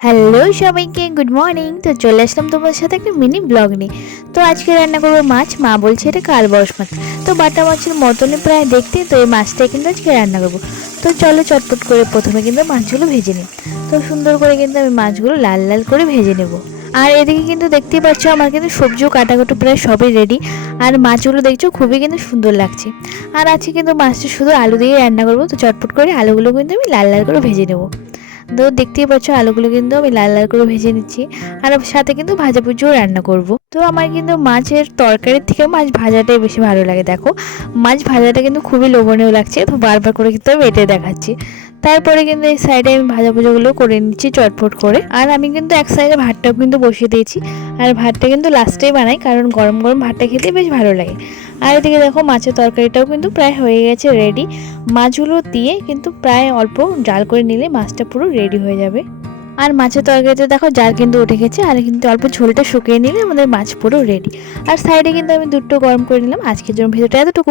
Hello সবাইকে, good morning. তো চলে আসলাম তোমার সাথে একটা মিনি ব্লগ নিয়ে। তো আজকে রান্না করবো মাছ। মা বলছে এটা কালবাউস মাছ। তো বাটা মাছের মতনই প্রায় দেখতে। তো এই মাছটা কিন্তু আজকে রান্না করবো। তো চলো চটপট করে প্রথমে কিন্তু মাছগুলো ভেজে নিই। তো সুন্দর করে কিন্তু আমি মাছগুলো লাল লাল করে ভেজে নেব। আর এদিকে কিন্তু দেখতেই পাচ্ছ আমার কিন্তু সবজিও কাটাকুটো প্রায় সবই রেডি। আর মাছগুলো দেখছো খুবই কিন্তু সুন্দর লাগছে। আর আজকে কিন্তু মাছটা শুধু আলু দিয়ে রান্না করবো। তো চটপট করে আলুগুলো কিন্তু আমি লাল লাল করে ভেজে নেবো। তো দেখতেই পাচ্ছ আলুগুলো কিন্তু আমি লাল লাল করে ভেজে নিচ্ছি। আর সাথে কিন্তু ভাজাভুজিও রান্না করব। তো আমার কিন্তু মাছের তরকারির থেকে মাছ ভাজাটাই বেশি ভালো লাগে। দেখো মাছ ভাজাটা কিন্তু খুবই লোভনীয় লাগছে। তো বারবার করে কিন্তু আমি এটাই দেখাচ্ছি। তারপরে কিন্তু এই সাইডে আমি ভাজাভুজিগুলো করে নিচ্ছি চটপট করে। আর আমি কিন্তু এক সাইডে ভাতটাও কিন্তু বসিয়ে দিয়েছি। আর ভাতটা কিন্তু লাস্টেই বানাই, কারণ গরম গরম ভাতটা খেতে বেশ ভালো লাগে। আর এদিকে দেখো মাছের তরকারিটাও কিন্তু প্রায় হয়ে গেছে রেডি। মাছগুলো দিয়ে কিন্তু প্রায় অল্প জাল করে নিলে মাছটা পুরো রেডি হয়ে যাবে। আর মাছের তরকারিতে দেখো জাল কিন্তু উঠে গেছে। আর কিন্তু অল্প ঝোলটা শুকিয়ে নিলে আমাদের মাছ পুরো রেডি। আর সাইডে কিন্তু আমি দুধটা গরম করে নিলাম। আজকের জন্য ভিডিওটা এতটুকু।